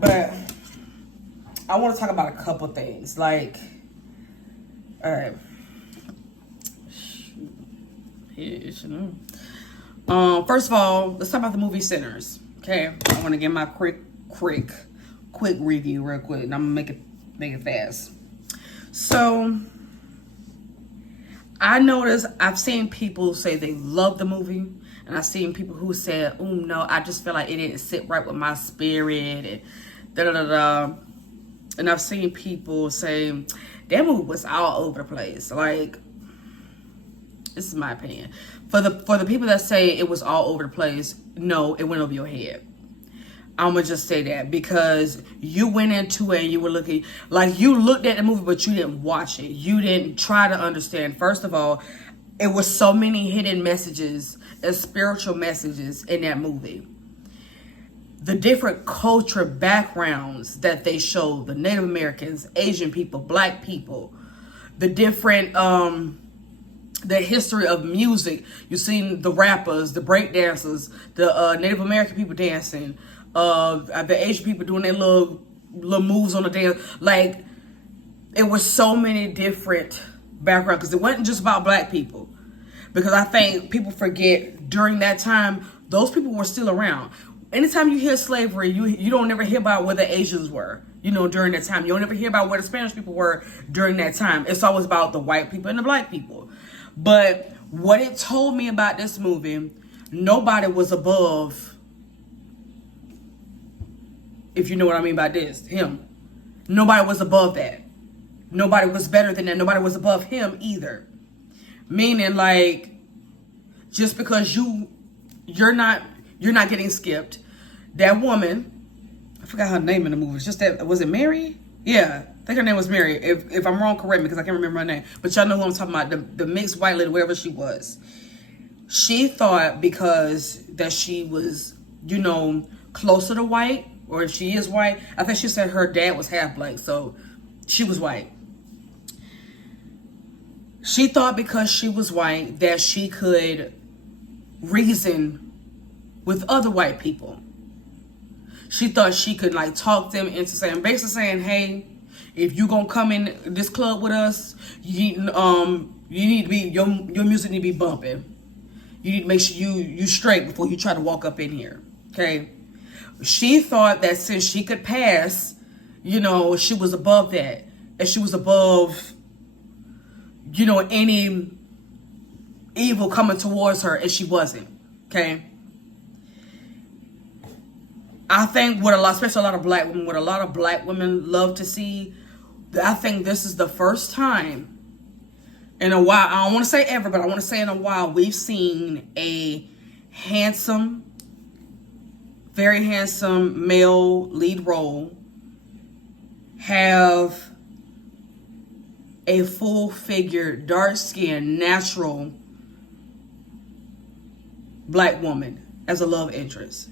But I want to talk about a couple things. Like, all right. First of all, let's talk about the movie Sinners. Okay, I want to get my quick review real quick, and I'm gonna make it fast. So, I noticed I've seen people say they love the movie, and I've seen people who said, "Oh no, I just feel like it didn't sit right with my spirit," and da da da da. And I've seen people say that movie was all over the place. Like, this is my opinion. For the people that say it was all over the place, no, it went over your head. I'm gonna just say that because you went into it and you were looking like you looked at the movie, but you didn't watch it. You didn't try to understand. First of all, it was so many hidden messages and spiritual messages in that movie. The different culture backgrounds that they showed, the Native Americans, Asian people, Black people, the different the history of music. You've seen the rappers, the break dancers, the Native American people dancing, the Asian people doing their little moves on the dance. Like, it was so many different backgrounds because it wasn't just about Black people. Because I think people forget during that time, those people were still around. Anytime you hear slavery, you don't ever hear about where the Asians were, during that time. You don't ever hear about where the Spanish people were during that time. It's always about the white people and the Black people. But what it told me about this movie, nobody was above, if you know what I mean by this, him. Nobody was above that. Nobody was better than that. Nobody was above him either. Meaning, like, just because you're not getting skipped. That woman, I forgot her name in the movie. It's just that, was it Mary? Yeah, I think her name was Mary. If I'm wrong, correct me because I can't remember her name. But y'all know who I'm talking about. The mixed white lady, whatever she was. She thought because that she was, closer to white, or if she is white, I think she said her dad was half Black, so she was white. She thought because she was white that she could reason with other white people. She thought she could talk them into basically saying, hey, if you gonna come in this club with us, you need to be your music need to be bumping. You need to make sure you straight before you try to walk up in here. Okay. She thought that since she could pass, she was above that. And she was above, any evil coming towards her, and she wasn't. Okay. I think especially a lot of Black women, what a lot of Black women love to see, I think this is the first time in a while, I don't want to say ever, but I want to say in a while, we've seen a very handsome male lead role have a full-figured, dark-skinned, natural Black woman as a love interest.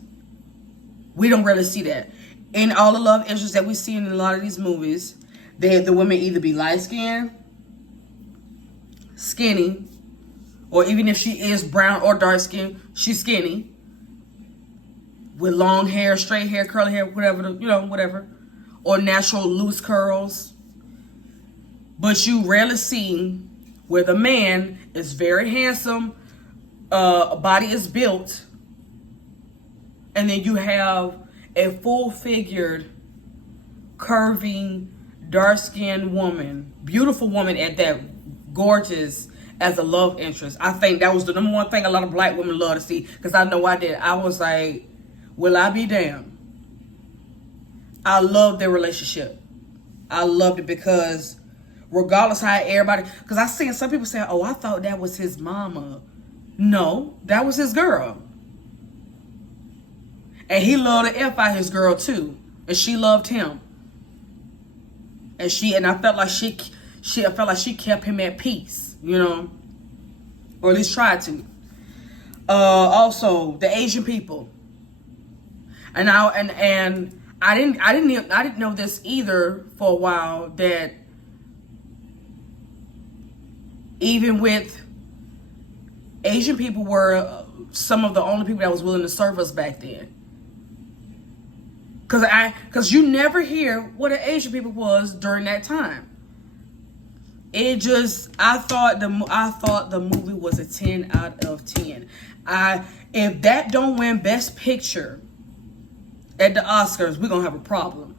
We don't really see that. In all the love interests that we see in a lot of these movies, the women either be light-skinned, skinny, or even if she is brown or dark-skinned, she's skinny, with long hair, straight hair, curly hair, whatever, whatever, or natural loose curls. But you rarely see where the man is very handsome, body is built, and then you have a full-figured, curving, dark-skinned woman, beautiful woman at that, gorgeous as a love interest. I think that was the number one thing a lot of Black women love to see, because I know I did. I was like, will I be damned? I loved their relationship. I loved it because regardless how everybody, because I seen some people say, oh, I thought that was his mama. No, that was his girl. And he loved to F out his girl too. And she loved him. And I felt like I felt like she kept him at peace, or at least tried to. Also, the Asian people, and I didn't know this either for a while, that even with Asian people were some of the only people that was willing to serve us back then. Cause you never hear what an Asian people was during that time. I thought the movie was a 10 out of 10. If that don't win Best Picture at the Oscars, we're gonna have a problem.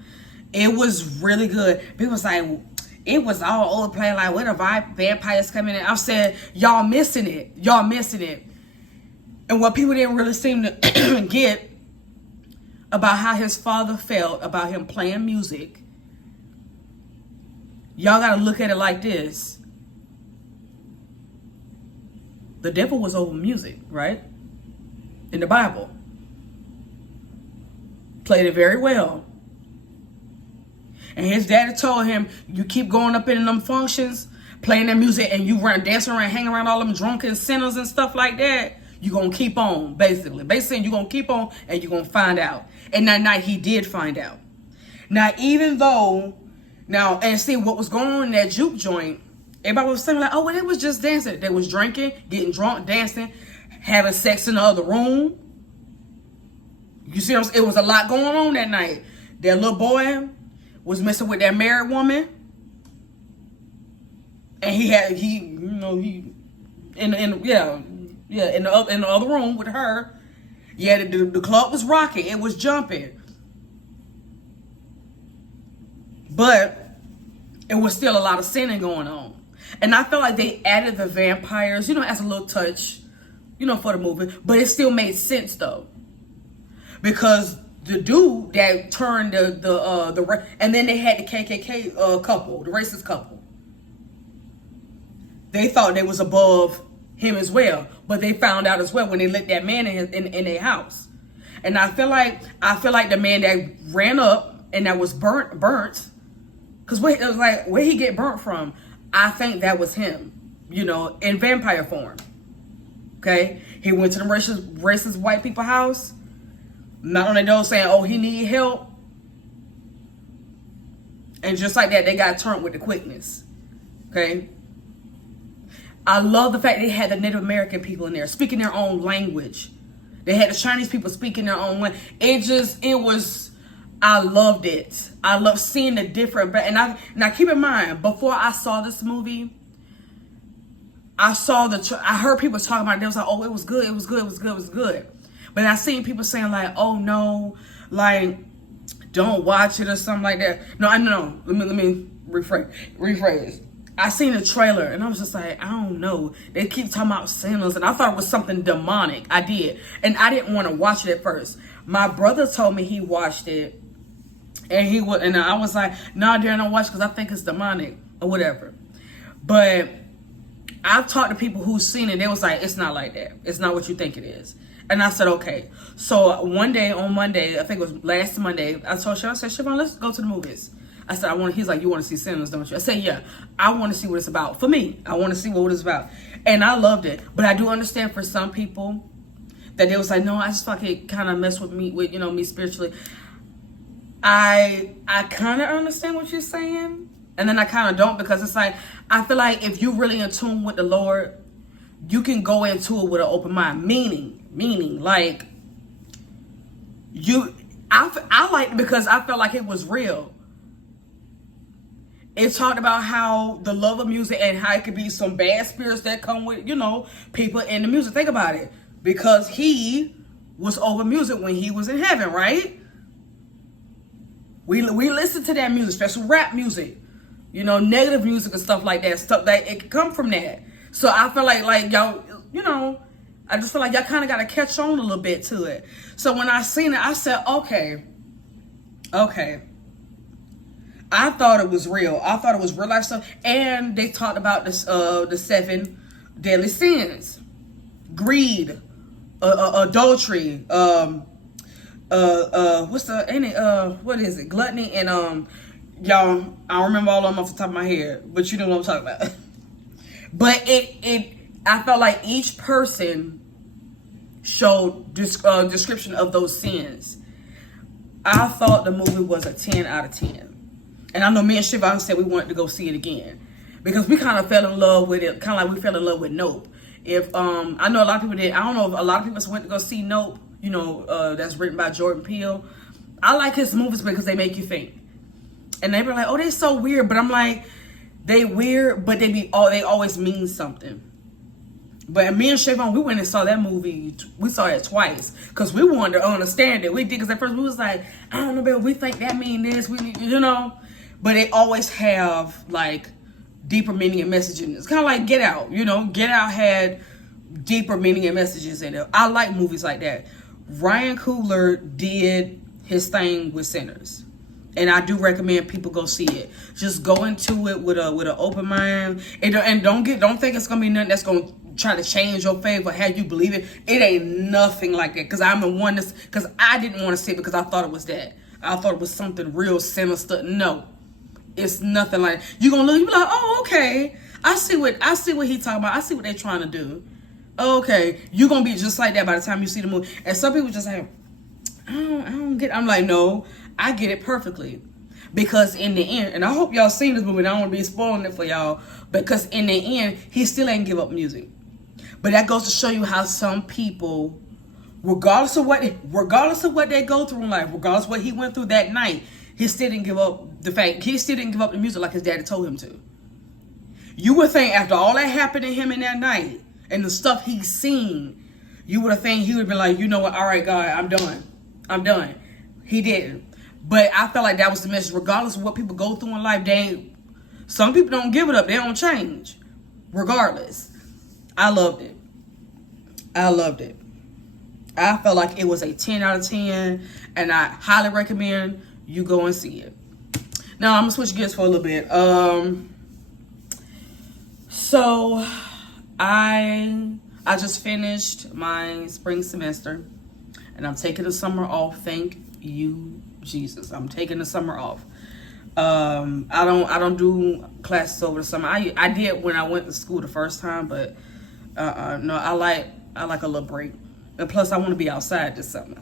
It was really good. People was like, it was all over the place, like, what if vampires coming in? I said, y'all missing it. Y'all missing it. And what people didn't really seem to get about how his father felt about him playing music, y'all gotta look at it like this. The devil was over music, right? In the Bible. Played it very well. And his daddy told him, you keep going up in them functions, playing that music, and you run dancing around, hanging around all them drunken sinners and stuff like that, you're going to keep on, basically. Basically, you're going to keep on, and you're going to find out. And that night, he did find out. Now, and see what was going on in that juke joint, everybody was saying like, oh, well, it was just dancing. They was drinking, getting drunk, dancing, having sex in the other room. You see what I'm saying? It was a lot going on that night. That little boy was messing with that married woman. And in the other room with her. Yeah, the club was rocking. It was jumping. But it was still a lot of sinning going on. And I felt like they added the vampires, as a little touch, for the movie. But it still made sense, though. Because the dude that turned and then they had the KKK couple, the racist couple. They thought they was above him as well, but they found out as well when they let that man in their house. And I feel like the man that ran up and that was burnt, because where he get burnt from? I think that was him, in vampire form. Okay, he went to the racist white people house. Not only those saying, oh, he need help. And just like that, they got turned with the quickness. Okay. I love the fact they had the Native American people in there speaking their own language. They had the Chinese people speaking their own language. I loved it. I love seeing the different, now keep in mind, before I saw this movie, I heard people talking about it. They was like, oh, it was good. It was good. It was good. It was good. But I seen people saying like, oh no, like, don't watch it or something like that. No. Let me rephrase. I seen the trailer and I was just like, I don't know. They keep talking about sinners and I thought it was something demonic. I did. And I didn't want to watch it at first. My brother told me he watched it and I was like, no, Darren, don't watch it because I think it's demonic or whatever. But I've talked to people who've seen it. They was like, it's not like that. It's not what you think it is. And I said, okay. So one day on Monday, I think it was last Monday, I told Siobhan, I said, Siobhan, let's go to the movies. I said, he's like, you want to see Sinners, don't you? I said, yeah, I want to see what it's about. For me, I want to see what it's about. And I loved it. But I do understand for some people that they was like, no, I just feel like it kind of messed with me spiritually. I kind of understand what you're saying. And then I kind of don't, because it's like, I feel like if you're really in tune with the Lord, you can go into it with an open mind. Meaning, like, I liked it because I felt like it was real. It talked about how the love of music and how it could be some bad spirits that come with, people in the music. Think about it. Because he was over music when he was in heaven, right? We listen to that music, especially rap music, negative music and stuff like that. Stuff that it could come from that. So I feel like y'all, I just feel like y'all kind of got to catch on a little bit to it. So when I seen it, I said, okay. I thought it was real. I thought it was real life stuff. And they talked about this, the 7 deadly sins: greed, adultery, what is it? Gluttony, and y'all, I don't remember all of them off the top of my head, but you know what I'm talking about. But I felt like each person showed description of those sins. I thought the movie was a 10 out of 10. And I know me and Siobhan said we wanted to go see it again, because we kind of fell in love with it, kind of like we fell in love with Nope. I know a lot of people did. I don't know if a lot of people went to go see Nope, that's written by Jordan Peele. I like his movies because they make you think. And they be like, oh, they're so weird. But I'm like, they weird, but they always mean something. But me and Shavon, we went and saw that movie. We saw it twice because we wanted to understand it. We did, because at first we was like, I don't know, but we think that mean this, But they always have like deeper meaning and messaging. It's kind of like Get Out, Get Out had deeper meaning and messages in it. I like movies like that. Ryan Coogler did his thing with Sinners, and I do recommend people go see it. Just go into it with an open mind, and don't think it's gonna be nothing that's gonna try to change your faith or have you believe it. It ain't nothing like that. Because I'm the one because I didn't want to see it because I thought it was that. I thought it was something real sinister. No, it's nothing like. You gonna look, you be like, oh, okay. I see what he talking about. I see what they're trying to do. Okay, you gonna be just like that by the time you see the movie. And some people just like, I don't get it. I'm like, no, I get it perfectly. Because in the end, and I hope y'all seen this movie, and I don't want to be spoiling it for y'all, because in the end, he still ain't give up music. But that goes to show you how some people, regardless of what they go through in life, regardless of what he went through that night, he still didn't give up the music like his daddy told him to. You would think after all that happened to him in that night, and the stuff he's seen, you would have think he would have been like, you know what, all right, God, I'm done. He didn't. But I felt like that was the message. Regardless of what people go through in life, some people don't give it up. They don't change. Regardless. I loved it. I felt like it was a 10 out of 10, and I highly recommend you go and see it. Now, I'm going to switch gears for a little bit. So I just finished my spring semester, and I'm taking the summer off. Thank you, Jesus. I'm taking the summer off. I don't do classes over the summer. I did when I went to school the first time, but no, I like a little break. And plus, I want to be outside this summer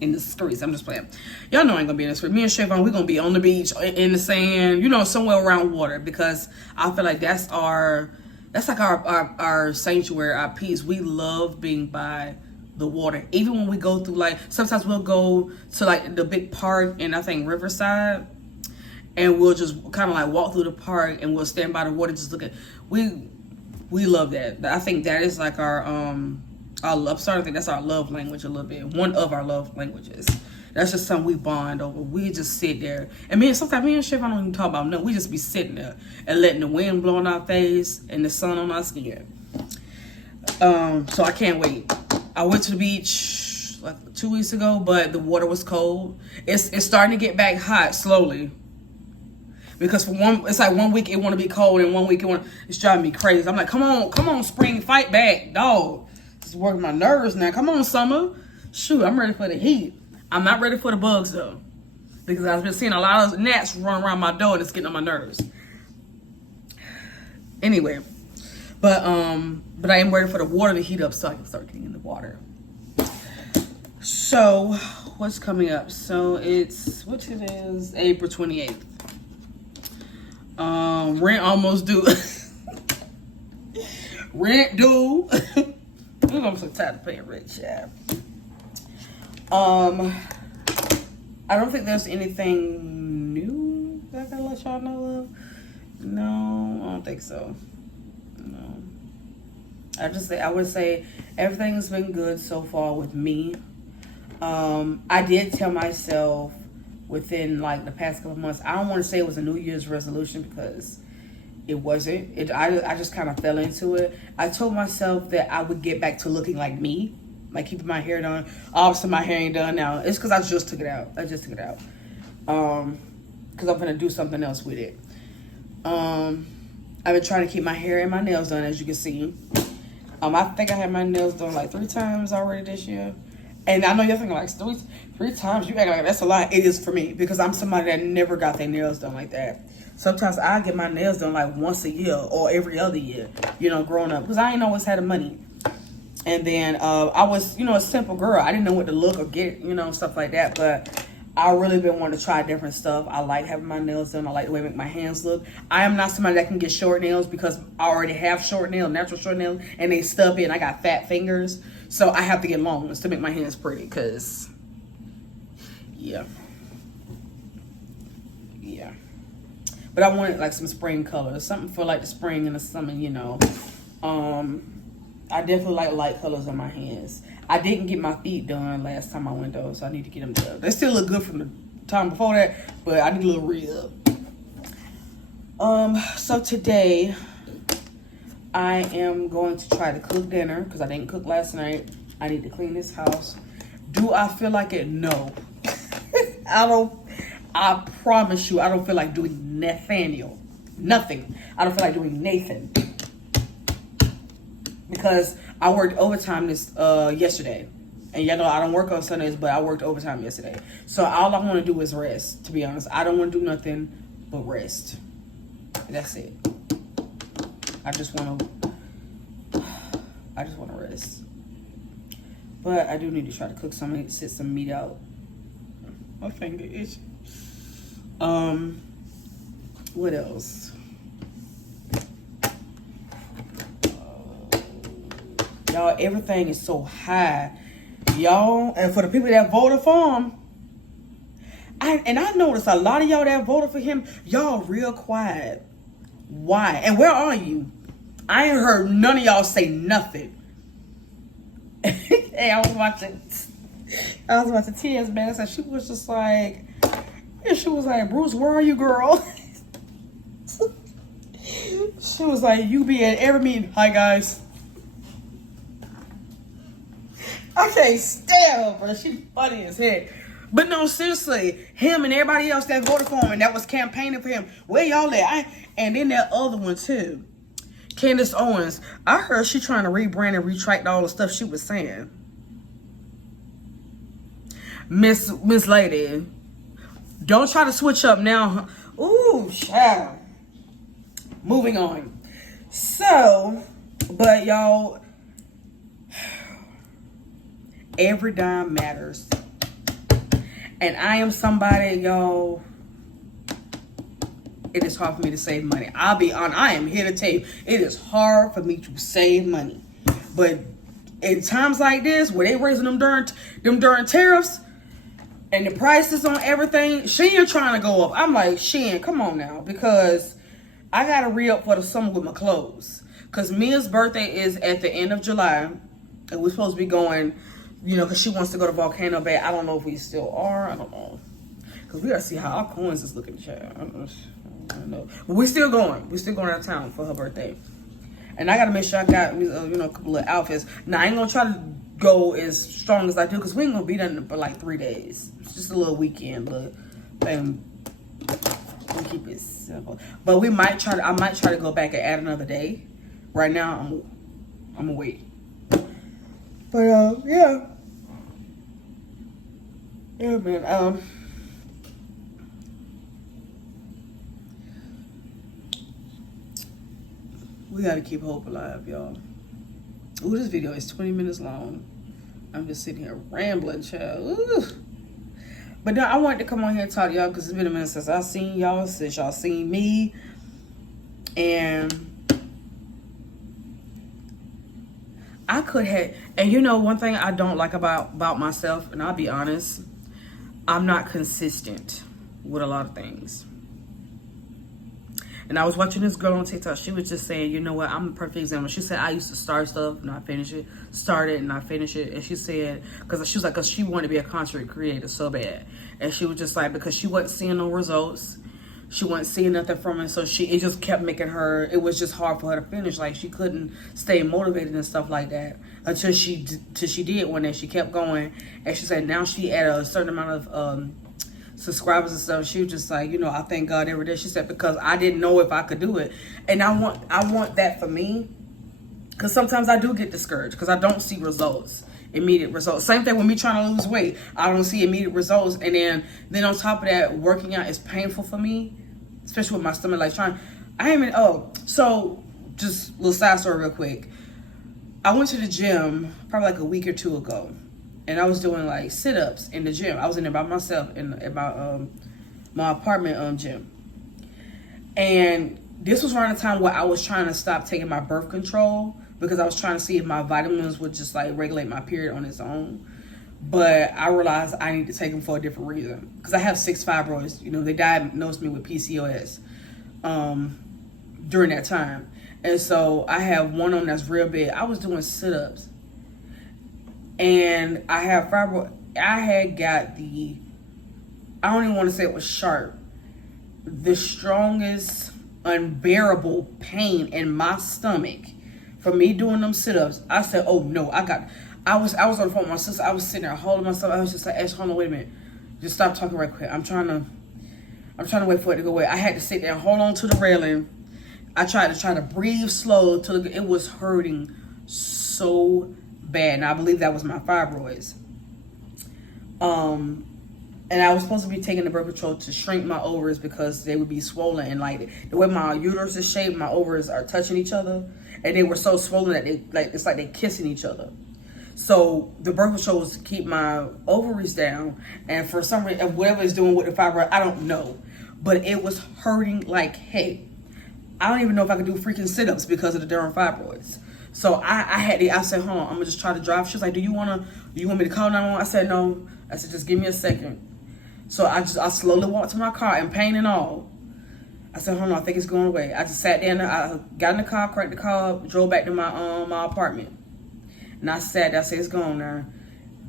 in the streets. I'm just playing. Y'all know I ain't gonna be in the street. Me and Shavon, we're gonna be on the beach, in the sand, somewhere around water, because I feel like that's like our sanctuary, our peace. We love being by the water. Even when we go through, like, sometimes we'll go to like the big park in, I think, Riverside, and we'll just kind of like walk through the park and we'll stand by the water, just look at. We love that. I think that is like our love. I think that's our love language a little bit. One of our love languages. That's just something we bond over. We just sit there. And sometimes me and Chef, I don't even talk about nothing. We just be sitting there and letting the wind blow on our face and the sun on our skin. So I can't wait. I went to the beach like 2 weeks ago, but the water was cold. It's starting to get back hot slowly. Because it's like 1 week it want to be cold, and 1 week it's driving me crazy. I'm like, come on, spring, fight back, dog. It's working my nerves now. Come on, summer. Shoot, I'm ready for the heat. I'm not ready for the bugs though, because I've been seeing a lot of gnats run around my door, and it's getting on my nerves. Anyway, but I am ready for the water to heat up so I can start getting in the water. So what's coming up? So it's April 28th. Rent almost due. Rent due. I'm so tired of paying rent, child. I don't think there's anything new that I gotta let y'all know of. No, I don't think so. No. I would say everything's been good so far with me. I did tell myself within like the past couple months, I don't want to say it was a New Year's resolution, because it wasn't. I just kind of fell into it. I told myself that I would get back to looking like me, like keeping my hair done. Obviously, my hair ain't done now. It's because I just took it out. Because I'm gonna do something else with it. I've been trying to keep my hair and my nails done, as you can see. I think I had my nails done like 3 times already this year. And I know you're thinking like 3 times, you act like that's a lot. It is for me, because I'm somebody that never got their nails done like that. Sometimes I get my nails done like once a year or every other year, growing up, because I ain't always had the money. And then I was, a simple girl. I didn't know what to look or get, stuff like that. But I really been wanting to try different stuff. I like having my nails done. I like the way I make my hands look. I am not somebody that can get short nails, because I already have short nails, natural short nails, and they stubby, and I got fat fingers. So I have to get long ones to make my hands pretty, because Yeah. Yeah. But I wanted like some spring colors, something for like the spring and the summer, you know. I definitely like light colors on my hands. I didn't get my feet done last time I went though, so I need to get them done. They still look good from the time before that, but I need a little re-up. So today I am going to try to cook dinner because I didn't cook last night. I need to clean this house. Do I feel like it? No. I promise you, I don't feel like doing Nathaniel. Nothing. I don't feel like doing Nathan. Because I worked overtime yesterday. And y'all know I don't work on Sundays, but I worked overtime yesterday. So all I want to do is rest, to be honest. I don't want to do nothing but rest. That's it. I just want to rest. But I do need to try to cook something to sit some meat out. My finger itch. What else? Y'all, everything is so high. Y'all, and for the people that voted for him, I noticed a lot of y'all that voted for him, y'all real quiet. Why? And where are you? I ain't heard none of y'all say nothing. Hey, I was watching Tia's man, and she was just like, Bruce, where are you, girl? She was like, you be at every meeting. Hi, guys. I can't stand her, bro. She's funny as heck. But no, seriously, him and everybody else that voted for him and that was campaigning for him, where y'all at? And then that other one too, Candace Owens. I heard she trying to rebrand and retract all the stuff she was saying. Miss Lady, don't try to switch up now. Ooh, child. Moving on. So, but y'all, every dime matters. And I am somebody, y'all, it is hard for me to save money. I'll be honest, I am here to tell you, it is hard for me to save money. But in times like this, where they raising them darn tariffs, and the prices on everything, Shein trying to go up. I'm like, Shein, come on now. Because I got to re-up for the summer with my clothes. Because Mia's birthday is at the end of July. And we're supposed to be going, you know, because she wants to go to Volcano Bay. I don't know if we still are. I don't know. Because we got to see how our coins is looking, child. I don't know. But we're still going. We're still going out of town for her birthday. And I got to make sure I got, you know, a couple of outfits. Now, I ain't going to try to go as strong as I do because we ain't going to be done for like 3 days. It's just a little weekend, little thing. We'll keep it simple. But I might try to go back and add another day. Right now, I'm going to wait. But, yeah. Yeah, man. We got to keep hope alive, y'all. Ooh, this video is 20 minutes long. I'm just sitting here rambling, child. Ooh. But now I wanted to come on here and talk to y'all because it's been a minute since I seen y'all, since y'all seen me. And I could have, and you know, one thing I don't like about myself, and I'll be honest, I'm not consistent with a lot of things. And I was watching this girl on TikTok. She was just saying, you know what, I'm a perfect example. She said, I used to start stuff and not finish it. Start it and not finish it. And she said, because she wanted to be a content creator so bad. And she was just like, because she wasn't seeing no results. She wasn't seeing nothing from it. So it just kept making her, it was just hard for her to finish. Like she couldn't stay motivated and stuff like that until she did one day. She kept going. And she said now she at a certain amount of subscribers and stuff. She was just like, you know, I thank God every day. She said, because I didn't know if I could do it. And I want that for me. Because sometimes I do get discouraged because I don't see results, immediate results. Same thing with me trying to lose weight. I don't see immediate results. And then on top of that, working out is painful for me, especially with my stomach. Like so just a little side story real quick. I went to the gym probably like a week or two ago. And I was doing like sit-ups in the gym. I was in there by myself in my apartment gym. And this was around the time where I was trying to stop taking my birth control because I was trying to see if my vitamins would just like regulate my period on its own. But I realized I need to take them for a different reason. Because I have 6 fibroids. You know, they diagnosed me with PCOS during that time. And so I have one on that's real big. I was doing sit-ups. And I have fibroid. I had got the, I don't even want to say it was sharp, the strongest unbearable pain in my stomach from me doing them sit-ups. I said, oh no, I was on the phone with my sister. I was sitting there holding myself. I was just like, hold on, wait a minute. Just stop talking right quick. I'm trying to wait for it to go away. I had to sit there and hold on to the railing. I tried to breathe slow till it was hurting so bad. And I believe that was my fibroids. And I was supposed to be taking the birth control to shrink my ovaries because they would be swollen, and like the way my uterus is shaped, my ovaries are touching each other, and they were so swollen that it's like they kissing each other. So the birth control was to keep my ovaries down, and for some reason, whatever it's doing with the fibroid, I don't know, but it was hurting like heck. I don't even know if I could do freaking sit-ups because of the darn fibroids. So I said, hold on, I'm gonna just try to drive. She was like, do you want me to call 911? I said, no. I said, just give me a second. So I slowly walked to my car, and pain and all. I said, hold on, I think it's going away. I just sat there, and I got in the car, cranked the car up, drove back to my apartment. And I sat there, I said, it's gone now.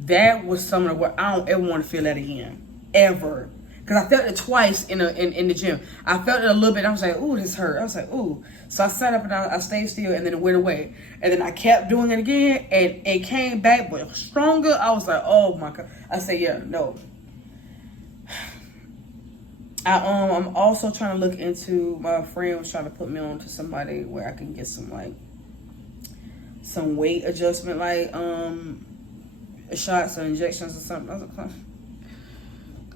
That was something where I don't ever want to feel that again. Ever. Because I felt it twice in the gym. I felt it a little bit. I was like, ooh, this hurt. I was like, ooh. So I sat up and I stayed still, and then it went away. And then I kept doing it again, and it came back, but stronger. I was like, oh my God. I said, yeah, no. I'm also trying to look into, my friend was trying to put me on to somebody where I can get some weight adjustment, like shots or injections or something. I was like,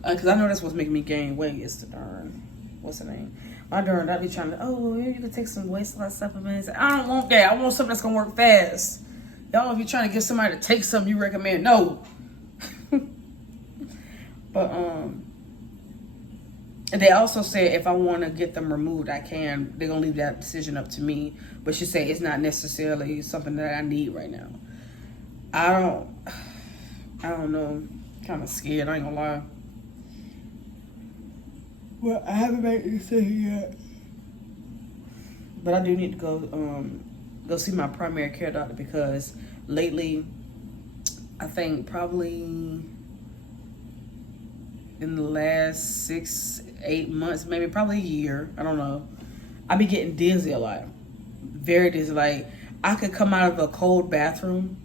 because I know that's what's making me gain weight is the darn, what's the name? My darn, I be trying to, you can take some weight loss supplements. I don't want that. I want something that's gonna work fast. Y'all, if you're trying to get somebody to take something you recommend, no. But they also said if I want to get them removed, I can. They're gonna leave that decision up to me. But she said it's not necessarily something that I need right now. I don't know. Kind of scared. I ain't gonna lie. Well, I haven't made a decision yet. But I do need to go see my primary care doctor because lately, I think probably in the last 6-8 months, maybe probably a year, I don't know, I be getting dizzy a lot. Very dizzy. Like, I could come out of a cold bathroom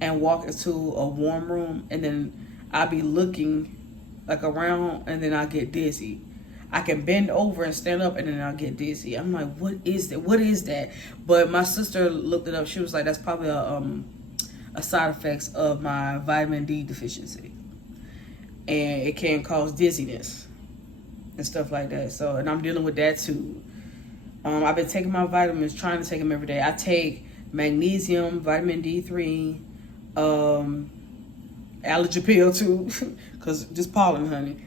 and walk into a warm room, and then I'll be looking like around, and then I'll get dizzy. I can bend over and stand up, and then I'll get dizzy. I'm like, what is that? What is that? But my sister looked it up. She was like, that's probably a side effects of my vitamin D deficiency. And it can cause dizziness and stuff like that. So, and I'm dealing with that too. I've been taking my vitamins, trying to take them every day. I take magnesium, vitamin D3, allergy pill too, because just pollen, honey.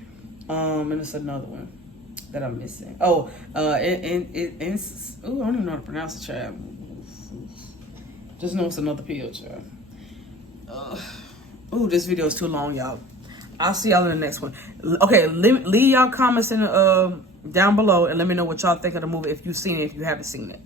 And it's another one that I'm missing. I don't even know how to pronounce it, child. Just know it's another pill, child. This video is too long, y'all. I'll see y'all in the next one. Okay, leave y'all comments in down below and let me know what y'all think of the movie if you've seen it, if you haven't seen it.